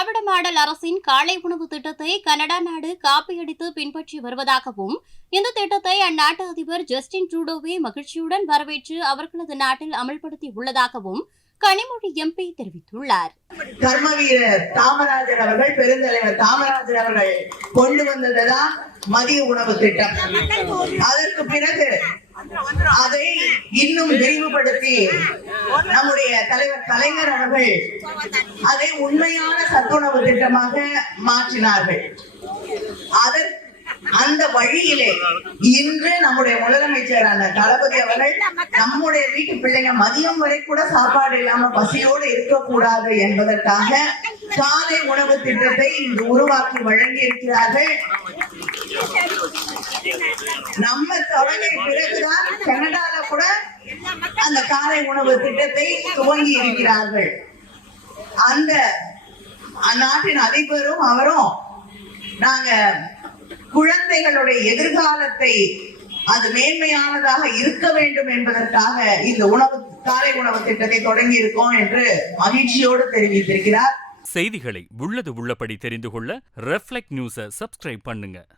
திராவிட model அரசின் காலை உணவு திட்டத்தை கனடா நாடு காப்பியடித்து பின்பற்றி வருவதாகவும், இந்த திட்டத்தை அந்நாட்டு அதிபர் ஜஸ்டின் ட்ரூடோவே மகிழ்ச்சியுடன் வரவேற்று அவர்களது நாட்டில் அமல்படுத்தி உள்ளதாகவும் கனிமொழி எம்பி தெரிவித்துள்ளார். கர்மவீரர் காமராஜர் அவர்கள், பெருந்தலைவர் காமராஜர் அவர்கள் கொண்டு வந்ததுதான் மதிய உணவு திட்டம். அதற்கு பிறகு அதை இன்னும் விரிவுபடுத்தி நம்முடைய தலைவர் கலைஞர் அவர்கள் அதை உண்மையான சத்துணவு திட்டமாக மாற்றினார்கள். அந்த வழியிலே இன்று நம்முடைய முதலமைச்சரான தளபதி அவர்கள் நம்முடைய வீட்டு பிள்ளைங்க மதியம் வரை கூட சாப்பாடு இல்லாம பசியோடு இருக்கக்கூடாது என்பதற்காக காலை உணவு திட்டத்தை இன்று உருவாக்கி வழங்கி இருக்கிறார்கள். நம்ம தொடங்கிய பிறகுதான் கனடால கூட அந்த காலை உணவு திட்டத்தை துவங்கி இருக்கிறார்கள். அந்த நாட்டின் அதிபரும் அவரும் நாங்க குழந்தைகளுடைய எதிர்காலத்தை அது மேன்மையானதாக இருக்க வேண்டும் என்பதற்காக இந்த காலை உணவு திட்டத்தை தொடங்கி இருக்கோம் என்று மகிழ்ச்சியோடு தெரிவித்திருக்கிறார். செய்திகளை உள்ளது உள்ளபடி தெரிந்து கொள்ள ரெஃப்ளெக்ட் நியூஸை சப்ஸ்கிரைப் பண்ணுங்க.